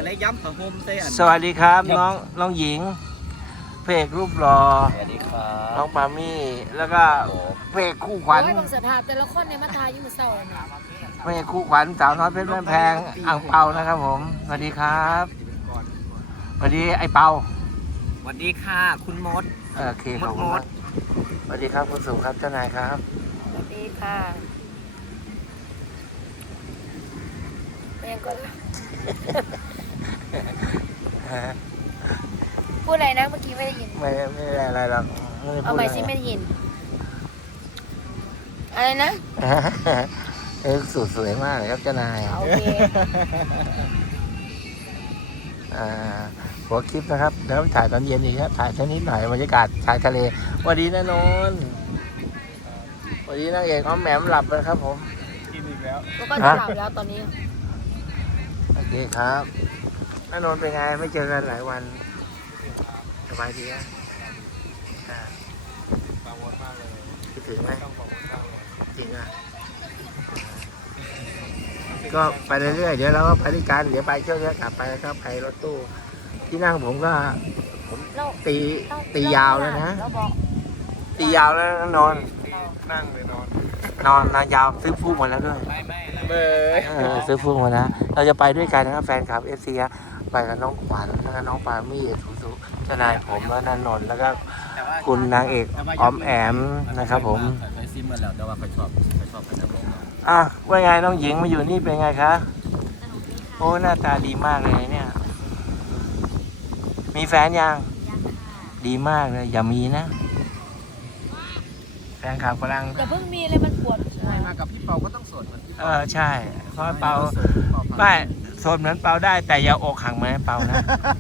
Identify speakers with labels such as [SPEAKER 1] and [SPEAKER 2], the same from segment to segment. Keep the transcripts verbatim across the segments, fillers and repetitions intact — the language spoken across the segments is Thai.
[SPEAKER 1] เลยย้ำผ้าห่มใส่อัน
[SPEAKER 2] สวัสดีครับน้องน้องหญิงเพกรูปหล่อ
[SPEAKER 1] สวัสดีครับ
[SPEAKER 2] น้องปามี่แล้วก็เพกคู่ขวัญ
[SPEAKER 3] โอ้ยบางสภาพแต่ละคนในมาทายยิ่งมือเศร้าเลยนะ
[SPEAKER 2] เพกคู่ขวัญสาวน้อยเพชรแม่แพงอ่างเปานะครับผมสวัสดีครับสวัสดีไอ้เปา
[SPEAKER 1] สวัสดีค่ะคุณมด
[SPEAKER 2] โอเคขอบคุณมากสวัสดีครับคุณสุครับเจ้านายครับ
[SPEAKER 3] สวัสดีค่ะแม่งก็พูดอะไรนะเมื่อกี้ไม่ได้ยิน
[SPEAKER 2] ไม่ไม่ได้อะไรหรอกไม่ได้
[SPEAKER 3] เอา
[SPEAKER 2] พูด
[SPEAKER 3] ใหม่
[SPEAKER 2] อะไร
[SPEAKER 3] สิไม่ได้ยิน อะไรนะ
[SPEAKER 2] เออสูตรสวยมากเลยครับเจ้านาย
[SPEAKER 3] โอเค
[SPEAKER 2] อ่าหัวคลิปนะครับเดี๋ยวถ่ายตอนเย็นอีกครับถ่ายแค่นิดหน่อยบรรยากาศชายทะเลสวัสดีนะนนท์สวัสดีนางเอกอ้อมแหมมหลับเลยครับผม
[SPEAKER 1] กินอีกแล้ว
[SPEAKER 3] แล้วก็จะหลับแล้วตอนนี้
[SPEAKER 2] โอเคครับน้านนท์เป็นไงไม่เจอกันหลายวันสบายดีนะอ่า
[SPEAKER 1] กังวลมากเลย
[SPEAKER 2] คิดถึงไหม
[SPEAKER 1] ต้องบอกว่า
[SPEAKER 2] จริงอ่ะก็ไปเรื่อยๆเดี๋ยวเราก็ไปด้วยกันเดี๋ยวไปเที่ยวเนี้ยกลับไปแล้วก็ไปรถตู้ที่นั่งผมก็ผม
[SPEAKER 3] เรา
[SPEAKER 2] ตีตียาวแล้วนะ
[SPEAKER 3] เราบอก
[SPEAKER 2] ตียาวแล้วนะนอน
[SPEAKER 1] นั่งเลยนอน
[SPEAKER 2] นอนนอนยาวซื้อฟูกมาแล้วด้วย
[SPEAKER 1] ไม่ไม่เบย
[SPEAKER 2] เออซื้อฟูกมาแล้วเราจะไปด้วยกันนะครับแฟนคลับเอฟซีไปกับน้องขวัญแล้วก็น้องปามี่สุสุเจ้านายผมแล้วนันนนท์แล้วก็คุณนางเอกออมแอมนะครับผม
[SPEAKER 1] เคยซิมมาแล้วแต่ว่าเขาชอบเขาชอบกันทั้งลง
[SPEAKER 2] อ่ะว่าไงน้องหญิงมาอยู่นี่เป็นไงคะโอ้หน้าตาดีมากเลยเนี่ย มีแฟนยังดีมากเลยอย่ามีนะแฟนคลับกำลัง
[SPEAKER 3] อย่าเพิ่งมีเลยมันปวดหัว
[SPEAKER 1] มากับพี่เปาก็ต้องสวดเหมือนพี่
[SPEAKER 2] เออใช่เพราะเปาไม่โซนเหมือนเปาได้แต่อย่าอกหักเหมือนเปานะ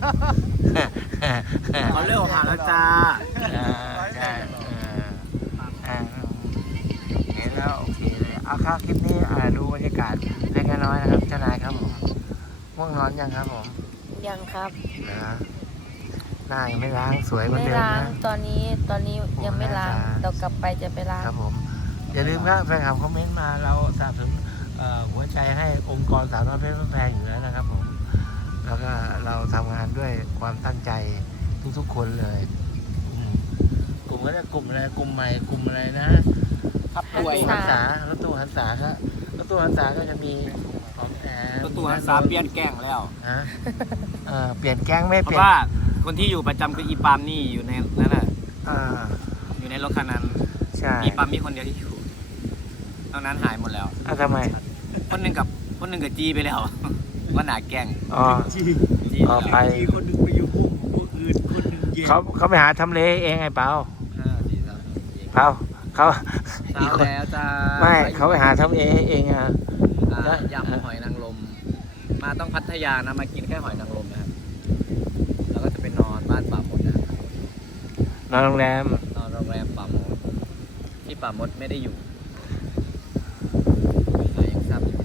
[SPEAKER 1] เขาเลิกหาแล้วจ้า
[SPEAKER 2] อ่าใช่เอออ่าเห็นแล้วโอเคเลยเอาครับคลิปนี้อ่าดูบรรยากาศเล็กน้อยนะครับเจ้านายครับผมง่วงนอนยังครับผม
[SPEAKER 3] ยังครับ
[SPEAKER 2] นะหน้ายังไม่ล้างสวยเหมือน
[SPEAKER 3] ไม่
[SPEAKER 2] เดิม
[SPEAKER 3] ล้าง
[SPEAKER 2] นะ
[SPEAKER 3] ตอนนี้ตอนนี้ยังไม่ล้าง
[SPEAKER 2] โอ้น่าจะ
[SPEAKER 3] เรากลับไปจะไปล้าง
[SPEAKER 2] ครับผมอย่าลืมนะแฟนคลับคอมเมนต์มาเราสนับสนุนเอ่อหัวใจให้องค์กรสาวน้อยเพชรแพงอยู่แล้วนะครับผมแล้วก็เราทำงานด้วยความตั้งใจทุกๆคนเลยอืมกลุ่มก็จะกลุ่มอะไรกลุ่มใหม่กลุ่มอะไรนะ
[SPEAKER 1] ขับ
[SPEAKER 2] ร
[SPEAKER 1] ป่วย
[SPEAKER 2] ถตู้หันษารถตู้หันษาก็รถตู้หันษาก็จะมีของแถม
[SPEAKER 1] ตัวตัวสาเปลี่ยนแกล้งแล้ว
[SPEAKER 2] ฮะเออเปลี่ยนแก๊งไม่
[SPEAKER 1] เพ
[SPEAKER 2] เปลี่ย
[SPEAKER 1] ราะ
[SPEAKER 2] น
[SPEAKER 1] ว่าคนที่อยู่ประจำคืออีปามนี่อยู่ในนั่นแหละ
[SPEAKER 2] อ่า
[SPEAKER 1] อยู่ในรถคันนั้น
[SPEAKER 2] ใช่
[SPEAKER 1] มีปามมีคนเดียวที่อยู่ตอนนั้นหายหมดแล้ว
[SPEAKER 2] อ่ะทำไม
[SPEAKER 1] คนหนึ่งกับคนหนึ่งกับจีไปแล้ว ว่าหนาแกล้ง
[SPEAKER 2] อ๋อ
[SPEAKER 1] จี
[SPEAKER 2] อ๋อไป
[SPEAKER 1] คนหนึ่งไปอยู่พวกพวกอื่นคนหนึ่งเย็น
[SPEAKER 2] เขาเขาไปหาทำเลเองไงเปล่า
[SPEAKER 1] ห้าสี่สาม
[SPEAKER 2] เปล่าเขา
[SPEAKER 1] เช้าแล้วจ้า
[SPEAKER 2] ไม่เขาไปหาทำเองเองอ่ะ
[SPEAKER 1] อ่ายำหอยนางรมมาต้องพัทยานะมากินแค่หอยนางรมนะครับแล้วก็จะไปนอนบ้านป่าหมดนะ
[SPEAKER 2] นอนโรงแรม
[SPEAKER 1] นอนโรงแรมป่าหมดที่ป่าหมดไม่ได้อยู่ยังซับอยู่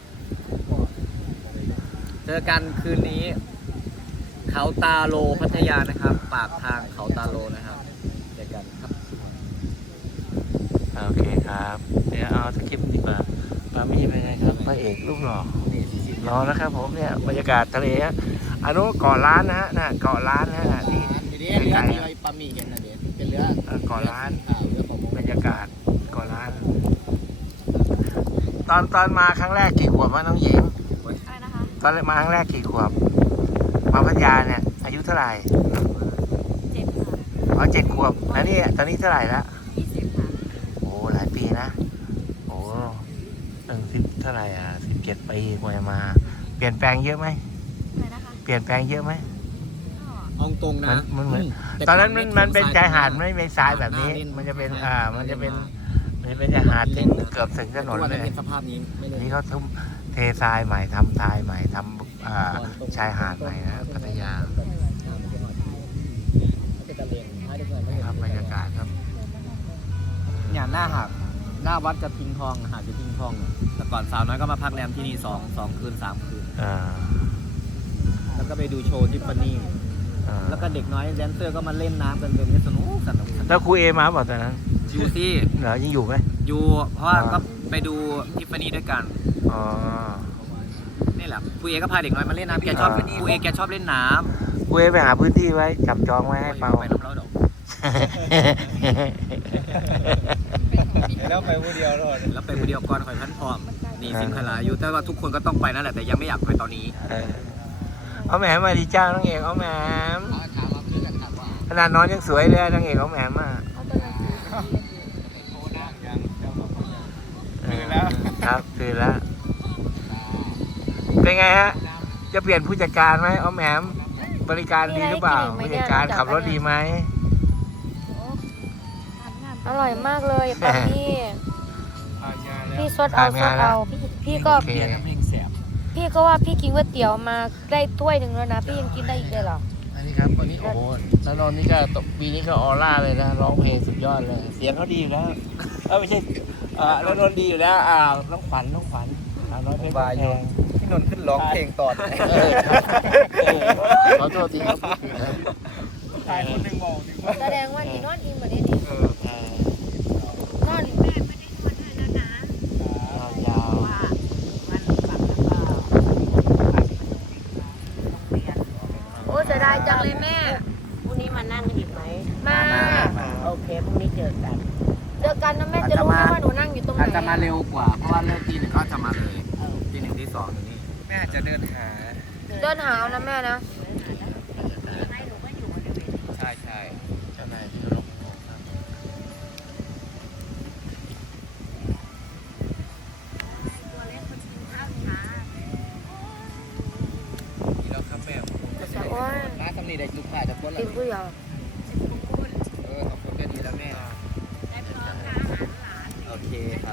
[SPEAKER 1] เจอกันคืนนี้ เขาตาโลพัทยานะครับ ปากทางเขาตาโลนะครับเจอกันครับ
[SPEAKER 2] โอเคครับเดี๋ยวเอาสคริปต์ดีกว่าปามี่เป็นไงครับพระเอกรูปหล่อ
[SPEAKER 1] นี่สี่สิบ
[SPEAKER 2] รอแล้วครับผมเนี่ยบรรยากาศทะเลฮะอันนู้นเกาะล้านนะฮะน่ะเกาะล้านนะฮะนี่
[SPEAKER 1] เรือเรือที่ไอ้ปามีเห็นนะเดี๋ยวเป็นเรือ
[SPEAKER 2] เอ่อเกาะล้าน
[SPEAKER 1] อ่าเรือของผม
[SPEAKER 2] บรรยากาศเกาะล้าน ตอนตอนมาครั้งแรกกี่ขวบวะน้องหญิง
[SPEAKER 3] อะไรนะคะ
[SPEAKER 2] ตอนมาครั้งแรกกี่ขวบมาพัทยาเนี่ยอายุเท่าไหร่
[SPEAKER 3] เจ็ดค่ะ
[SPEAKER 2] อ๋อเจ็ดขวบแล้วนี่ตอนนี้เท่าไหร่ละ
[SPEAKER 3] ยี่สิบค่ะ
[SPEAKER 2] โอ้หลายปีนะโอ้ตั้งสิบเท่าไหร่อ่ะสิบเจ็ดปีกว่าจะมา เปลี่ยนแปลงเยอะไหม
[SPEAKER 3] อะไรนะคะ
[SPEAKER 2] เปลี่ยนแปลงเยอะไหม
[SPEAKER 1] เอาตรงนะ
[SPEAKER 2] มันมันเหมือน
[SPEAKER 1] แต่
[SPEAKER 2] ตอนนั้น
[SPEAKER 1] ก่
[SPEAKER 2] มัน
[SPEAKER 1] ไ
[SPEAKER 2] มันเป็นชายหาด
[SPEAKER 1] ทร
[SPEAKER 2] ไม่เป็นทรายแบบนี้
[SPEAKER 1] หาเล่
[SPEAKER 2] มันจะเป็น
[SPEAKER 1] ห
[SPEAKER 2] อ่า มันจะเป็นมันเป็นชายหาดถึงเกือบถึงถนน
[SPEAKER 1] ทุกวั
[SPEAKER 2] เลย
[SPEAKER 1] เป็นสภาพนี้ไม่
[SPEAKER 2] อั
[SPEAKER 1] ได้
[SPEAKER 2] นนี้เขาทุ่มเททรายใหม่ทำทรายใหม่ทำอ่าชายหาดใหม่นะพัทยาครับบรรยากาศครับ
[SPEAKER 1] เนี่ยหน้าหักหน้าวัดกระทิงทองหาดกระทิงทองแต่ก่อนสาวน้อยก็มาพักแรมที่นี่สองสองคืนสามคืน
[SPEAKER 2] อ่า
[SPEAKER 1] แล้วก็ไปดูโชว์ทิฟฟานี่
[SPEAKER 2] อ่า
[SPEAKER 1] แล้วก็เด็กน้อยแดนเซอร์ก็มาเล่นน้ำกันเป็นสนุกสนุกสนุก
[SPEAKER 2] แล้วครูเอมาเปล่าตอนนั้น
[SPEAKER 1] อยู่ที่
[SPEAKER 2] เหรอยังอยู่ไหม
[SPEAKER 1] อยู่เพราะว่าก็ไปดูทิฟฟานี่ด้วยกัน
[SPEAKER 2] อ๋อ
[SPEAKER 1] ไปนี่แหละครูเอก็พาเด็กน้อยมาเล่นน้ำแกชอบครูเอแกชอบเล่นน้ำ
[SPEAKER 2] กูเอไปหาพื้นที่ไว้จับจองไว้ให้เปา
[SPEAKER 1] ไปน้ำเล้าดอก
[SPEAKER 4] แล้วไปผู้เดียวรอด
[SPEAKER 1] แล้วไปคนเดียวก่อนคอยพันพร้อมนี่สิงคลาอยู่แต่ว่าทุกคนก็ต้องไปนั่นแหละแต่ยังไม่อยากไปตอนนี้
[SPEAKER 2] เออเอาแหมมาดีจ้าน้องเอกเอาแหม
[SPEAKER 1] ถามมาเพื่อนกันถามว่า
[SPEAKER 2] ขนาดนอนยังสวยเลยน้องเอกเอาแหมมา
[SPEAKER 3] เอาตัวเลยค่ะ
[SPEAKER 4] โทรนะยังเจ้าของยัง
[SPEAKER 2] เออครับตื่นแล้วเป็นไงฮะจะเปลี่ยนผู้จัดการไหมเอาแหมบริการดีหรือเปล่าผู้จัดการขับรถดีไหม
[SPEAKER 3] โอ้ทำงานอร่อยมากเลยตอนพี่
[SPEAKER 4] ผ่านงานแล้ว
[SPEAKER 3] พี่ซดเอาซดเอาพี่พี่ก็
[SPEAKER 2] โอเค
[SPEAKER 1] เรียนน้ำเพลงแสบ
[SPEAKER 3] พี่ก็ว่าพี่กินก๋วยเตี๋ยวมาได้ถ้วยหนึ่งแล้วนะพี่ยังกินได้อีกเลยเหรอ
[SPEAKER 2] อันนี้ครับวันนี้โอ้โหแล้วนนท์นี่ก็ตกปีนี้ก็ออร่าเลยนะร้องเพลงสุดยอดเลย เสียงเขาดีอยู่แล้วเออไม่ใช่อ่าแล้วนนท์ดีอยู่แล้วอ่าน้องขวัญน้องขวัญอ่าน้องเพลงบายโยน
[SPEAKER 1] พี่นนท์ขึ้นร้องเพลงตอน
[SPEAKER 2] เออครับเออขอโทษทีครับ
[SPEAKER 4] ชายคนหนึ่งบอกหนึ่งว่า
[SPEAKER 3] แสดงว่านี่นอนอิ่มเหมือนนี้นี่
[SPEAKER 2] เออเออน
[SPEAKER 3] อนแม่ไม่ได้นอนให้แล้วนะ
[SPEAKER 2] ยาว
[SPEAKER 3] ว่าวันฝักแล้วก็โอ้จะได้จังเลยแม่
[SPEAKER 5] พรุ่งนี้มานั่งกันอีกไหม
[SPEAKER 3] มา
[SPEAKER 5] โอเค พรุ่งนี้เจอกัน
[SPEAKER 3] เจอกันนะแม่จะรู้ไหมว่าหนูนั่งอยู่ตรงไหน
[SPEAKER 1] อาจจะมาเร็วกว่าเพราะว่าเลิกตีหนึ่งก็จะมาเลยตีหนึ่งที่สองอยู่นี่
[SPEAKER 4] แม่จะเดินหา
[SPEAKER 3] เดินหาเอานะแม่นะ
[SPEAKER 1] ใช่ใช่
[SPEAKER 2] เจ้านายที่รบครับ
[SPEAKER 1] นี่แล้วครับแม่
[SPEAKER 3] โอ้ย
[SPEAKER 1] น้าทำนี่ได้จุกผ่าจากคนละ
[SPEAKER 3] กินก๋วยเตี๋ยว
[SPEAKER 1] เออขอบคุณก็ดีแล้วแม่โอเคครับ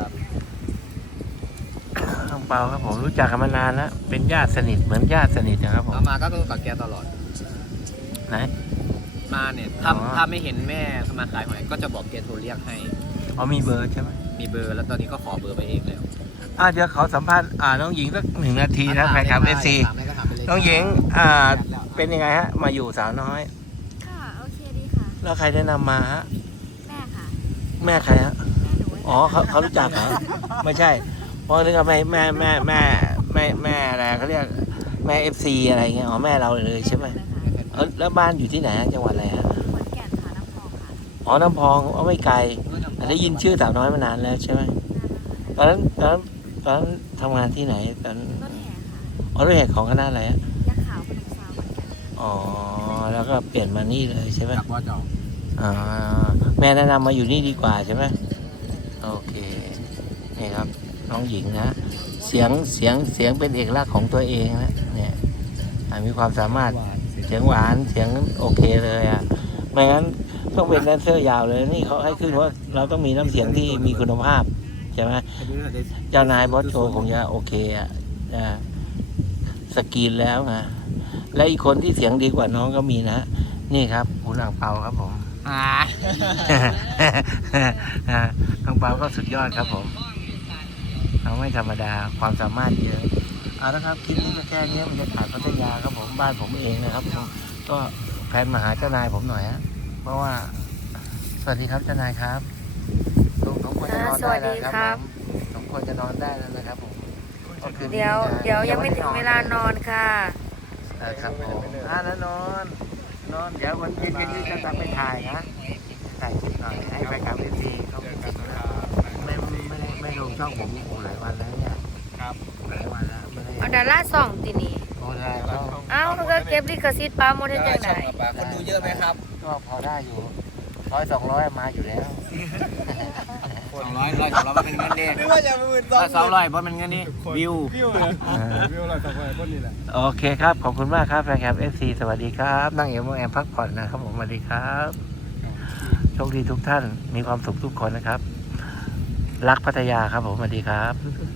[SPEAKER 2] น้องเปาครับผมรู้จักกันมานานแล้วเป็นญาติสนิทเหมือนญาติสนิทนะครับผม
[SPEAKER 1] เอามาก็ต้องกับแกตลอด
[SPEAKER 2] ไหน
[SPEAKER 1] มาเนี่ยถ้า
[SPEAKER 2] อ๋อ
[SPEAKER 1] ถ้าไม่เห็นแม่มาขายหอยก็จะบอกแกโทรเรียกให้
[SPEAKER 2] อ๋อมีเบอร์ใช่ไหม
[SPEAKER 1] มีเบอร์แล้วตอนนี้ก็ขอเบอร์ไปเองแล้ว
[SPEAKER 2] อ่าเดี๋ยวขอสัมภาษณ์อ่าน้องหญิงสักหนึ่งนาทีนะแฟนคลับเอฟซี
[SPEAKER 1] ถามได้ก็ถามไปเลย
[SPEAKER 2] น้องหญิงอ่าเป็นยังไงฮะมาอยู่สาวน้อย
[SPEAKER 3] ค่ะโอเคดีค่ะ
[SPEAKER 2] แล้วใครแนะนำมาฮะ
[SPEAKER 3] แม่ค่ะ
[SPEAKER 2] แม่ใครฮะ
[SPEAKER 3] แม่หนู
[SPEAKER 2] อ๋อเขาเขารู้จักเหรอไม่ใช่เพราะนึกว่าแม่แม่แม่แม่แม่แม่อะไรเขาเรียกแม่เอฟซีอะไรเงี้ยอ๋อแม่เราเลยใช่ไหมเออแล้วบ้านอยู่ที่ไหนฮะจังหวัดอะไรฮะ
[SPEAKER 3] ขอนแก่นค่ะน้ำพองค่ะ
[SPEAKER 2] อ๋อน้ำพองอ๋อไม่ไกลได้ยินชื่อสาวน้อยมานานแล้วใช่ไหมตอนนั้นตอนนั้นตอนนั้นทำงานที่ไหนตอน
[SPEAKER 3] ต้นแห่ค่ะ
[SPEAKER 2] อ๋อด้วยเหตุของคณะอะไรฮะ
[SPEAKER 3] ยักษ์ขาวพนมสาวขอนแก่น
[SPEAKER 2] อ๋อแล้วก็เปลี่ยนมานี่เลยใช่ไหม
[SPEAKER 1] จากว่าเจ้า
[SPEAKER 2] อ่าแม่แนะนำมาอยู่นี่ดีกว่าใช่ไหมโอเคนี่ครับน้องหญิงนะเสียงเสียงเสียงเป็นเอกลักษณ์ของตัวเองนะเนี่ยอ่ามีความสามารถเสียงหวานเสียงโอเคเลยอ่ะไม่งั้นต้องเป็นแดนเซอร์ยาวเลยนี่เขาให้ขึ้นว่าเราต้องมีน้ำเสียงที่มีคุณภาพใช่ไหมเจ้านายบอสโจคงจะโอเคอ่ะจะสกรีนแล้วนะและอีกคนที่เสียงดีกว่าน้องก็มีนะนี่ครับคุณอ่างเปาครับผม
[SPEAKER 1] อ่า
[SPEAKER 2] น้องเปาก็สุดยอดครับผมเขาไม่ธรรมดาความสามารถเยอะเอาละครับคลิปนี้ก็แค่นี้บรรยากาศพัทยาครับผมบ้านผมเองนะครับผมก็แฟนมาหาเจ้านายผมหน่อยฮะเพราะว่าสวัสดีครับเจ้านายครับสมสมควรจะนอนได้แล้วครับผมสมควรจะนอนได้แล้วนะครับผมก็คืนนี้
[SPEAKER 3] เดี๋ยว
[SPEAKER 2] จะ
[SPEAKER 3] เดี๋ยวยังไม่ถึงเวลานอนค่ะ
[SPEAKER 2] เออครับผมอ่าแล้วนอนนอนเดี๋ยววันเย็นๆนี้จะตักไปถ่ายนะถ่ายคลิปหน่อยให้แฟนคลับเอฟซีเขาไม่ติดนะไม่ไม่ไม่ได้ไม่ลงช่องผมโอ้หลายวันแล้วเนี่ย
[SPEAKER 4] ครับ
[SPEAKER 2] หลายวันแล้วไม่ได้
[SPEAKER 3] เอาดาราสองตีนี้
[SPEAKER 2] โอ้ได้ก็
[SPEAKER 3] เอ้าแล้วก็เก็บลิขสิทธิ์ปลาโมได้จังได
[SPEAKER 1] คนดูเยอะไหมครับ
[SPEAKER 2] ก็พอได้อยู่ร้อยสองร้อยมาอยู่แล้ว
[SPEAKER 1] สองร้อยร้อยสองร้อยเป็นเงินดิ
[SPEAKER 4] ไม่ว่าจะเป็นหมื่นสอง
[SPEAKER 1] ร้อยสองร้อยเพราะเป็นเงินดิวิว
[SPEAKER 4] วิวนะวิวเราสองคนคนนี้แหละ
[SPEAKER 2] โอเคครับขอบคุณมากครับแฟนคลับเอฟซีสวัสดีครับนั่งเอ็มแอมพักผ่อนนะครับผมสวัสดีครับโชคดีทุกท่านมีความสุขทุกคนนะครับ รักพัทยาครับผมสวัสดีครับ